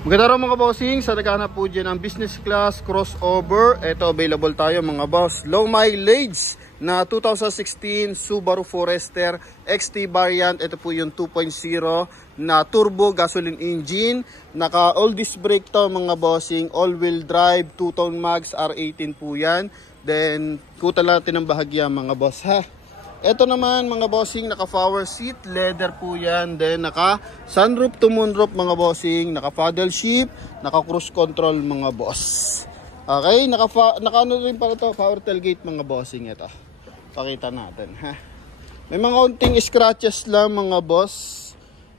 Maganda raw mga bossing, sa naghahanap po dyan ang business class crossover. Ito available tayo mga boss. Low mileage na 2016 Subaru Forester XT variant. Ito po yung 2.0 na turbo gasoline engine. Naka all disc brake to mga bossing. All wheel drive, 2-tone mags, R18 po yan. Then kuta natin ng bahagya mga boss ha. Ito naman mga bossing, naka power seat, leather po yan. Then naka sunroof to moonroof mga bossing, naka paddle shift, naka cruise control mga boss. Okay, naka ano rin pala to, power tailgate mga bossing ito. Pakita natin ha. May mga unting scratches lang mga boss.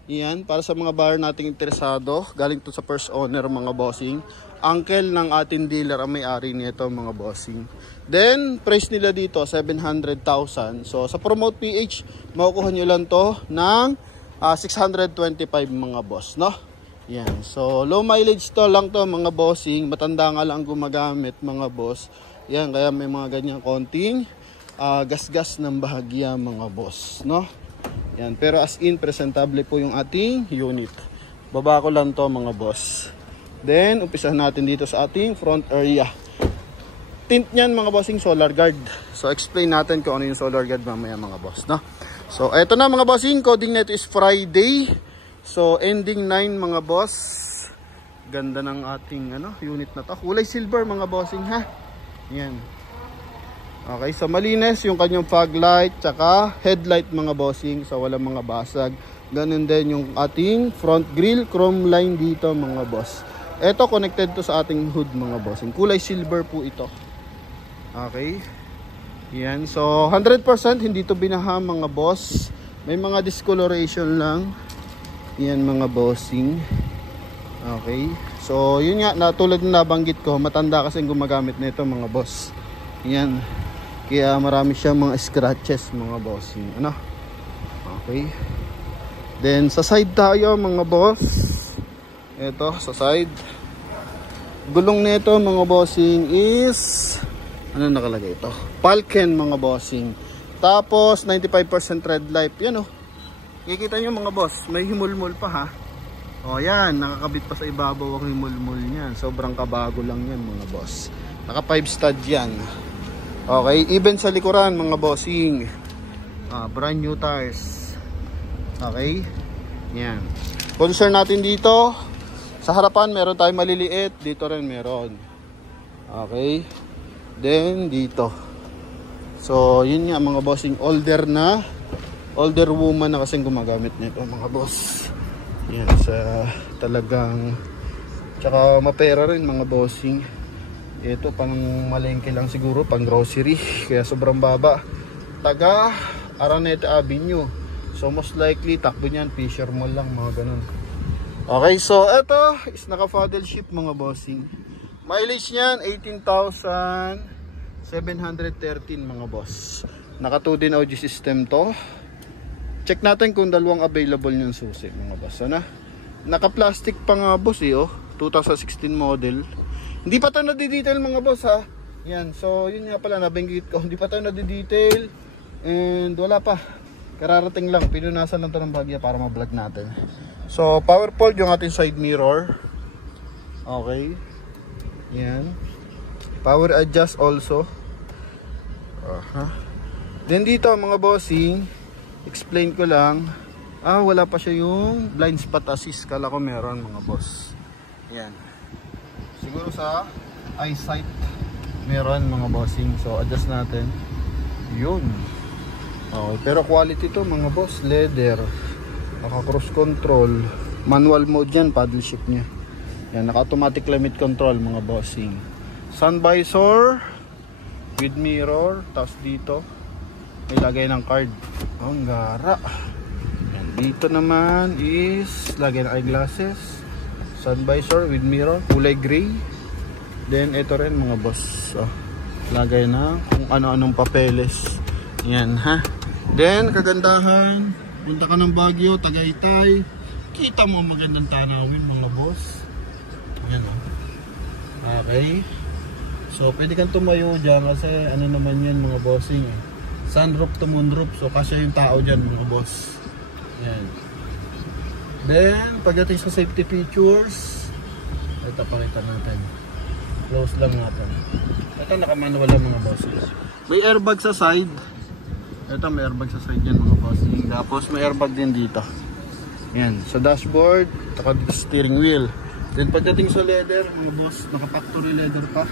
Yan, para sa mga buyer nating interesado. Galing to sa first owner mga bossing. Uncle ng ating dealer ang may-ari nito mga bossing. Then, price nila dito 700,000. So, sa Promote PH, makukuha nyo lang to ng 625 mga boss, no? Yan. So, low mileage to lang to mga bossing. Matanda nga lang gumagamit mga boss. Yan, kaya may mga ganyang konting gas-gas ng bahagya mga boss, no? Yan. Pero as in, presentable po yung ating unit. Baba ko lang to mga boss. Then, umpisahan natin dito sa ating front area. Tint niyan mga bossing, solar guard. So, explain natin kung ano yung solar guard mamaya mga boss, no? So, eto na mga bossing, coding nito is Friday. So, ending 9 mga boss. Ganda ng ating unit na to. Kulay silver mga bossing ha. Yan. Okay, so malinis yung kanyang fog light, tsaka headlight mga bossing. So, walang mga basag. Ganun din yung ating front grille, chrome line dito mga boss. Ito connected to sa ating hood mga bossing. Kulay silver po ito. Okay. Yan. So 100% hindi to binaha mga boss. May mga discoloration lang. Yan mga bossing. Okay. So yun nga, natulad na nabanggit ko, matanda kasi gumagamit nito mga boss. Yan. Kaya marami siyang mga scratches mga bossing. Ano? Okay. Then sa side tayo mga boss. Ito sa side. Gulong nito mga bossing is ano nakalagay ito? Falcon mga bossing. Tapos 95% red light. Yan oh. Kikita nyo mga boss, may himulmul pa ha. O yan, nakakabit pa sa ibabaw ang himulmul niyan. Sobrang kabago lang yan mga boss. Naka 5 stud yan. Okay, even sa likuran mga bossing. Brand new tires. Okay. Yan. Concern natin dito, sa harapan meron tayong maliliit, dito rin meron. Okay. Then dito. So yun nga mga bossing, older woman na kasing gumagamit nito mga boss. Yan sa talagang tsaka mapera rin mga bossing. Ito pang malengke lang siguro, pang grocery, kaya sobrang baba. Taga Araneta Avenue. So most likely takbo niyan Fisher Mall lang mga ganun. Okay, so ito is naka paddle shift mga bossing. Mileage niyan 18,713 mga boss. Naka 2 din audio system to. Check natin kung dalawang available yung susi mga boss. Naka plastic pa nga boss oh. 2016 model. Hindi pa ito nadi-detail mga boss ha. Yan, so yun nga pala nabanggit ko. Hindi pa ito nadi-detail. And wala pa. Kararating lang. Pinunasan lang ito ng bagya para ma-vlog natin. So power fold yung ating side mirror. Okay. Yan. Power adjust also. Then dito mga bossing, explain ko lang. Wala pa siya yung blind spot assist. Kala ko meron mga boss. Yan. Siguro sa eyesight meron mga bossing. So adjust natin. Yun. Okay. Pero quality to mga boss. Leather. Naka cruise control. Manual mode yan. Paddle shift nya. Yan. Naka automatic climate control mga bossing. Sun visor with mirror. Tapos dito may lagay ng card. Ang gara. Yan. Dito naman is lagay ng eyeglasses. Sun visor with mirror. Kulay gray. Then ito rin mga boss. Lagay na kung ano-anong papeles. Yan ha. Then kagandahan, punta ka ng Baguio, Tagaytay, kita mo magandang tanawin mga boss. Yan o. Okay. So pwede kang tumayo dyan kasi ano naman yan mga bossing eh. Sunroof to moonroof. So kasya yung tao dyan mga boss. Yan. Then pagdating sa safety features, Ito pakita natin. Close lang natin. Ito naka-manual lang mga bossing. May airbag sa side. Ito may airbag sa side yan mga bossing. Tapos may airbag din dito. Yan, sa dashboard, saka steering wheel. Then pagdating sa leather, mga boss, naka-factory leather pa.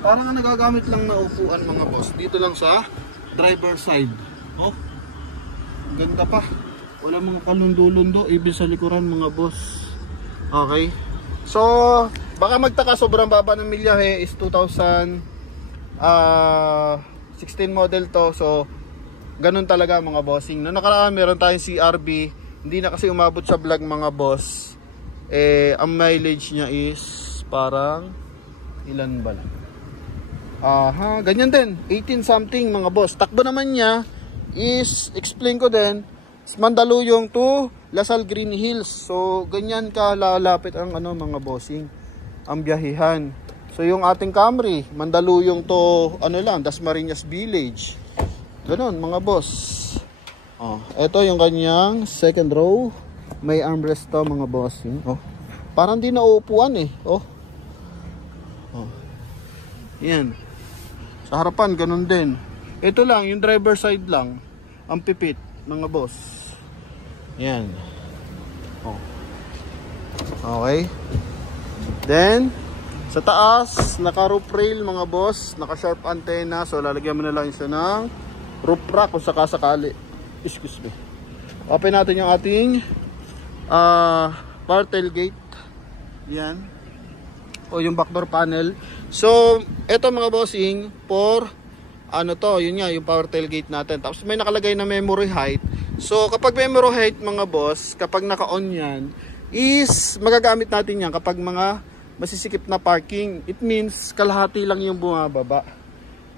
Parang nagagamit lang na upuan mga boss. Dito lang sa driver side. Oh, ganda pa. Wala mga kalundo-lundo, ibig sa likuran mga boss. Okay. So, baka magtaka sobrang baba ng milyahe is 2016 model to. So, ganun talaga mga bossing. Noong nakaraan meron tayong CRV. Hindi na kasi umabot sa vlog mga boss. Ang mileage niya is parang ilan ba lang? Ganyan din. 18 something mga boss. Takbo naman niya is, explain ko din, Mandaluyong to Lasal Green Hills. So, ganyan ka lalapit ang mga bossing. Ang biyahihan. So, yung ating Camry, Mandaluyong to, Dasmariñas Village. Ganun mga boss. Ito yung kanyang second row. May armrest to mga bossing. Parang di nauupuan eh. Yan. Sa harapan ganun din. Ito lang yung driver side lang. Ang pipit mga boss. Yan. Okay. Then sa taas, naka roof rail mga boss, naka sharp antenna. So lalagyan mo na lang siya ng roof rack kung sakasakali. Excuse me. Open natin yung ating power tailgate. Yan. O yung back door panel. So, eto mga bossing for yun nga yung power tailgate natin. Tapos may nakalagay na memory height. So, kapag memory height mga boss, kapag naka-on yan, is magagamit natin yan kapag mga masisikip na parking. It means kalahati lang yung bumababa.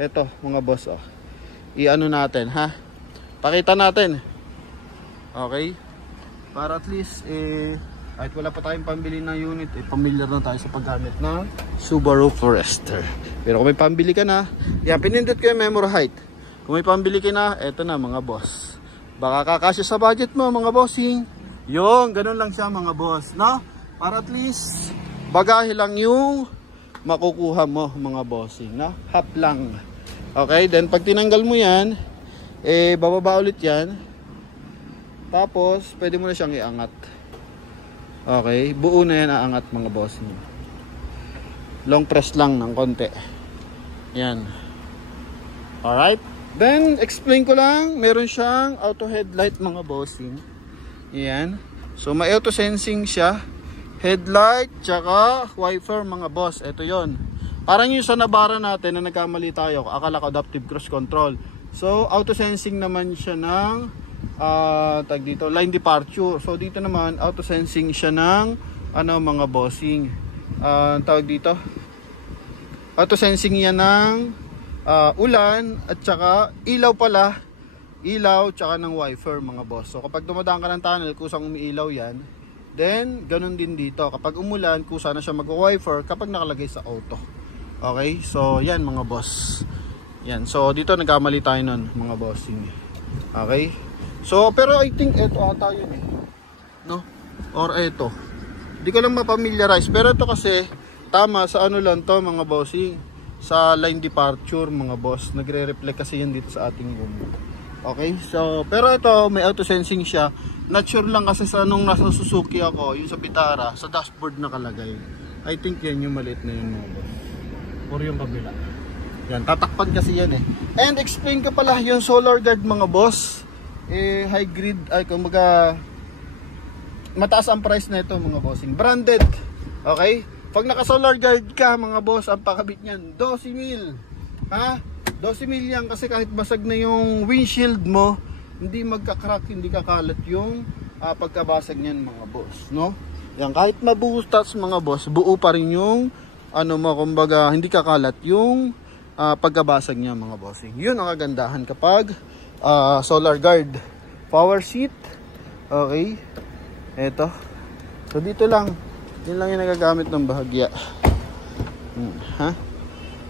Eto mga boss i-ano natin ha. Pakita natin. Okay? Para at least kahit wala pa tayong pambili ng unit, familiar na tayo sa paggamit ng Subaru Forester. Pero kung may pambili ka na, pinindot ko yung memory height. Kung may pambili ka na, eto na mga boss. Baka kakasya sa budget mo mga bossing. Yung, ganun lang siya mga boss, no? Para at least, bagahe lang yung makukuha mo mga bossing, no? Half lang. Okay, then pag tinanggal mo yan, bababa ulit yan. Tapos, pwede mo na siyang iangat. Okay, buo na yan aangat mga boss. Long press lang ng konti. Yan. Alright. Then, explain ko lang. Meron siyang auto headlight mga bossing. Yan. So, may auto sensing siya. Headlight, tsaka wiper mga boss. Ito yon. Parang yung sa Navara natin na nagkamali tayo. Akala ko adaptive cruise control. So, auto sensing naman siya ng tag dito, line departure. So dito naman auto sensing siya ng mga bossing. Tawag dito, auto sensing yan ng ulan at saka ilaw pala. Ilaw tsaka ng wiper mga boss. So kapag dumadaan ka ng tunnel, kusang umiilaw yan. Then ganun din dito. Kapag umulan, kusa na siya mag-wiper kapag nakalagay sa auto. Okay? So yan mga boss. Yan. So dito nagkamali tayo nun mga bossing. Okay? So, pero I think ito ata yun no? Or ito. Hindi ko lang mapamiliarize. Pero ito kasi, tama sa lang to mga bossing. Sa line departure mga boss. Nagre-reflect kasi yan dito sa ating room. Okay? So, pero ito, may auto sensing siya. Not sure lang kasi sa nung nasa Suzuki ako, yung sa Vitara, sa dashboard nakalagay. I think yan yung maliit na yun mga boss. Or yung kabila. Yan, tatakpan kasi yan And explain ko pala yung solar guard mga boss. High grid, kumbaga mataas ang price na ito mga bossing. Branded. Okay? Pag naka solar guard ka mga boss, ang pakabit niyan 12,000. Ha? 12,000 yan kasi kahit basag na yung windshield mo, hindi magka-crack, hindi kakalat yung pagkabasag niyan mga boss, no? Yan, kahit mabutas mga boss, buo pa rin yung kumbaga hindi kakalat yung pagkabasag niya mga bossing. Yun ang kagandahan kapag solar guard. Power seat. Okay. Eto. So dito lang. Yun lang yung nagagamit ng bahagya.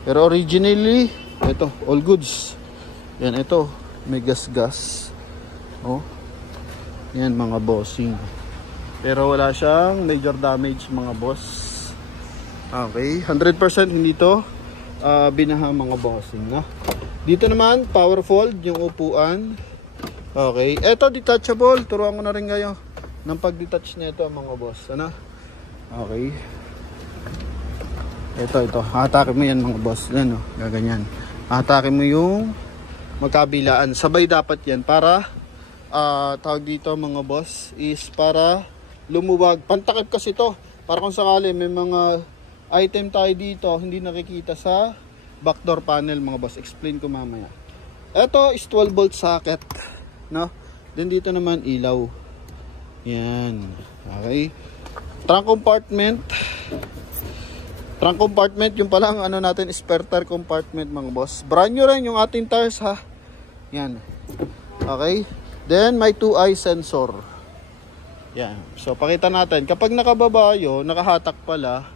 Pero originally, eto, all goods. Yan, ito. May gas-gas. Yan mga bossing. Pero wala siyang major damage mga boss. Okay, 100% hindi to binaha mga bossing, no? Dito naman, power fold yung upuan. Okay, eto detachable. Turuan ko na rin kayo ng pag-detach nito mga boss. Ano? Okay. Ito. Hatakin mo yan mga boss. Yan o, gaganyan. Hatakin mo yung magkabilaan. Sabay dapat yan para tawag dito mga boss is para lumuwag. Pantakip kasi to. Para kung sakali may mga item tayo dito hindi nakikita sa backdoor panel mga boss. Explain ko mamaya. Ito is 12 volt socket, no? Then dito naman ilaw. Yan. Okay. Trunk compartment. Trunk compartment yung palang ano natin spare tire compartment mga boss. Brand new rin yung ating tires ha. Yan. Okay. Then may 2-eye sensor. Yan. So pakita natin kapag nakababa yun, nakahatak pala.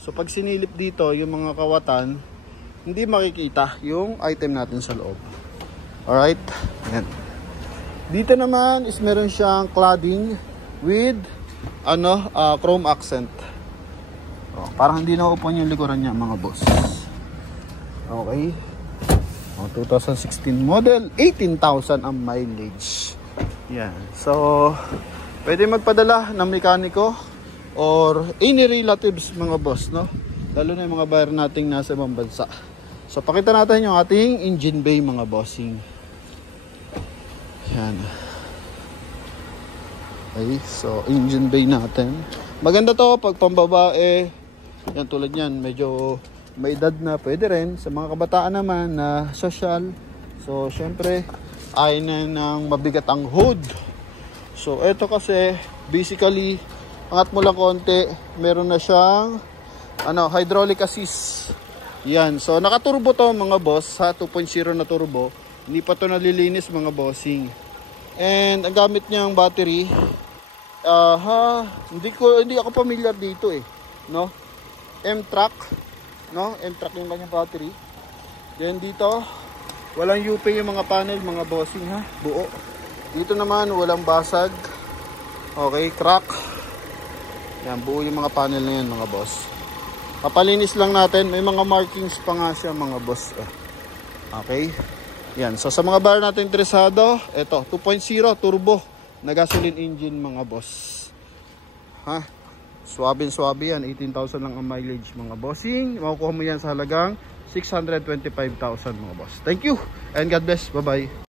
So pag sinilip dito yung mga kawatan, hindi makikita yung item natin sa loob. Alright. Yan. Dito naman is meron siyang cladding with chrome accent. Oh, parang hindi na upuan yung likuran niya mga boss. Okay. 2016 model, 18,000 ang mileage. Yan. So pwede magpadala ng mekaniko or any relatives mga boss, no? Lalo na yung mga buyer nating nasa ibang bansa. So pakita natin yung ating engine bay mga bossing. Yan. Okay, so engine bay natin. Maganda to pag pambabae. Yan tulad yan, medyo may edad na, pwede rin. Sa mga kabataan naman na social. So syempre, ay na ng mabigat ang hood. So ito kasi basically angat mo lang konti, meron na siyang hydraulic assist. Yan. So naka-turbo to mga boss, ha, 2.0 na turbo. Hindi pa to nalilinis mga bossing. And ang gamit niyang battery, hindi ako familiar dito eh, no? M-Track, no? M-Track yung kanyang battery. Then dito, walang UP yung mga panel mga bossing ha, buo. Dito naman walang basag. Okay, crack. Yan, buo yung mga panel na yan mga boss. Papalinis lang natin. May mga markings pa nga siya mga boss. Okay. Yan. So sa mga buyer natin interesado, ito 2.0 turbo na gasoline engine mga boss. Ha? Swabe yan. 18,000 lang ang mileage mga bossing. Makukuha mo yan sa halagang 625,000 mga boss. Thank you and God bless. Bye bye.